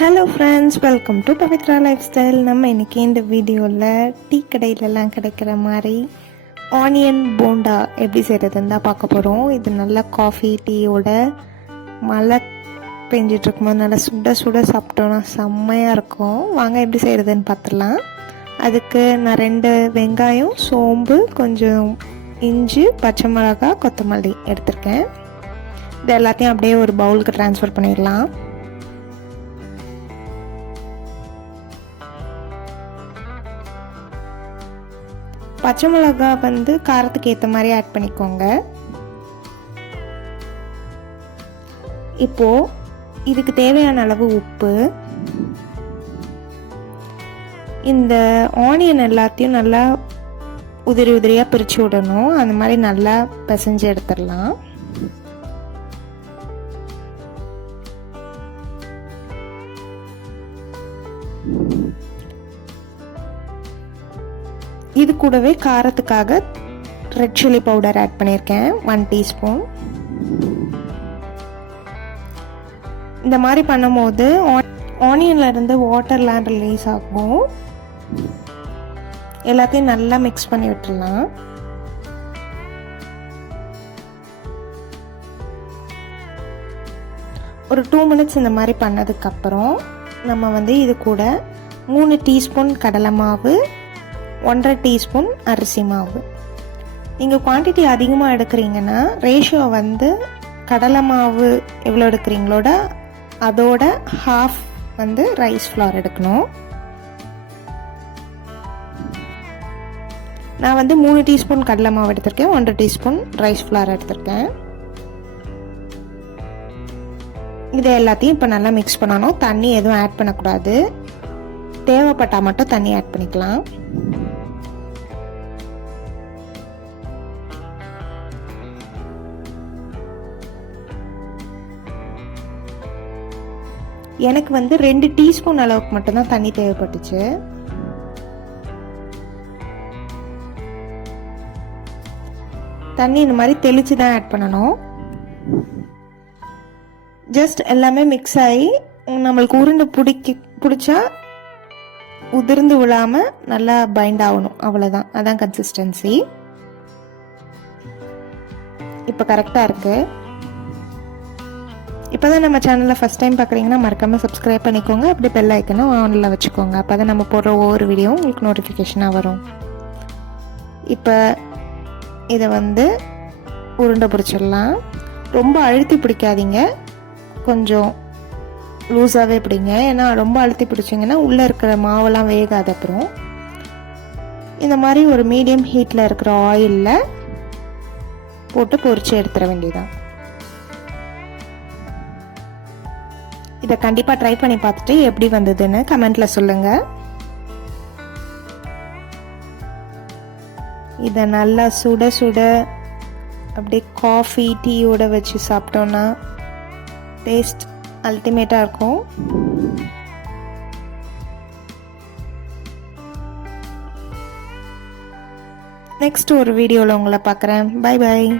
Hello friends, welcome to Pavithra life style. நம்ம இன்றைக்கி இந்த வீடியோவில் டீ கடையிலலாம் கிடைக்கிற மாதிரி ஆனியன் போண்டா எப்படி செய்கிறதுன்னு தான் பார்க்க போகிறோம். இது நல்லா காஃபி டீயோட மழை பெஞ்சிட்ருக்கும்போது நல்லா சுட சுட சாப்பிட்டோன்னா செம்மையாக இருக்கும். வாங்க எப்படி செய்கிறதுன்னு பார்த்துடலாம். அதுக்கு நான் 2 வெங்காயம், சோம்பு, கொஞ்சம் இஞ்சி, பச்சை மிளகாய், கொத்தமல்லி எடுத்திருக்கேன். இது எல்லாத்தையும் அப்படியே ஒரு பவுலுக்கு ட்ரான்ஸ்ஃபர் பண்ணிடலாம். பச்சை மிளகா காரத்துக்கு ஏற்ற மாதிரி ஆட் பண்ணிக்கோங்க. இப்போ இதுக்கு தேவையான அளவு உப்பு. இந்த ஆனியன் எல்லாத்தையும் நல்லா உதிரி உதிரியாக பிரித்து விடணும். அந்த மாதிரி நல்லா பிசைஞ்சு எடுத்துடலாம். இது கூடவே காரத்துக்காக ரெட் சில்லி பவுடர் ஆட் பண்ணியிருக்கேன், 1 டீஸ்பூன். இந்த மாதிரி பண்ணும்போது ஆனியன்ல இருந்து வாட்டர்லாம் ரிலீஸ் ஆகும். எல்லாத்தையும் நல்லா மிக்ஸ் பண்ணி விட்டுடலாம். ஒரு 2 மினிட்ஸ் இந்த மாதிரி பண்ணதுக்கப்புறம் நம்ம இது கூட 3 டீஸ்பூன் கடலை மாவு, 1.5 டீஸ்பூன் அரிசி மாவு. நீங்கள் குவான்டிட்டி அதிகமாக எடுக்கிறீங்கன்னா ரேஷியோ கடலை மாவு எவ்வளோ எடுக்கிறீங்களோட அதோட ஹாஃப் ரைஸ் ஃப்ளார் எடுக்கணும். நான் 3 டீஸ்பூன் கடலை மாவு எடுத்திருக்கேன், 1.5 டீஸ்பூன் ரைஸ் ஃப்ளார் எடுத்திருக்கேன். இதை எல்லாத்தையும் இப்போ நல்லா மிக்ஸ் பண்ணணும். தண்ணி எதுவும் ஆட் பண்ணக்கூடாது. தேவைப்பட்டால் மட்டும் தண்ணி ஆட் பண்ணிக்கலாம். எனக்கு 2 டீஸ்பூன் அளவுக்கு மட்டும்தான் தண்ணி தேவைப்பட்டுச்சு. தண்ணி இந்த மாதிரி தெளித்து தான் ஆட் பண்ணணும். ஜஸ்ட் எல்லாமே மிக்ஸ் ஆகி நம்மளுக்கு உருண்டை பிடிச்சா உதிர்ந்து விழாமல் நல்லா பைண்ட் ஆகணும். அவ்வளோதான், அதான் கன்சிஸ்டன்சி. இப்போ கரெக்டாக இருக்குது. இப்போ தான் நம்ம சேனலில் ஃபஸ்ட் டைம் பார்க்குறீங்கன்னா மறக்காமல் சப்ஸ்கிரைப் பண்ணிக்கோங்க. அப்படி பெல் ஐக்கனும் ஆனில் வச்சுக்கோங்க. அப்போ தான் நம்ம போடுற ஒவ்வொரு வீடியோவும் உங்களுக்கு நோட்டிஃபிகேஷனாக வரும். இப்போ இதை உருண்டை பிடிச்சிடலாம். ரொம்ப அழுத்தி பிடிக்காதீங்க, கொஞ்சம் லூஸாகவே பிடிங்க. ஏன்னா ரொம்ப அழுத்தி பிடிச்சிங்கன்னா உள்ளே இருக்கிற மாவெல்லாம் வேகாது. அப்புறம் இந்த மாதிரி ஒரு மீடியம் ஹீட்டில் இருக்கிற ஆயிலில் போட்டு பொரிச்சு எடுத்துட வேண்டியதான். இதை கண்டிப்பாக ட்ரை பண்ணி பார்த்துட்டு எப்படி வந்ததுன்னு கமெண்ட்டில் சொல்லுங்கள். இதை நல்லா சுட சுட அப்படியே காஃபி டீயோட வச்சு சாப்பிட்டோன்னா டேஸ்ட் அல்டிமேட்டாக இருக்கும். நெக்ஸ்ட் ஒரு வீடியோவில் உங்களை பார்க்குறேன். Bye bye.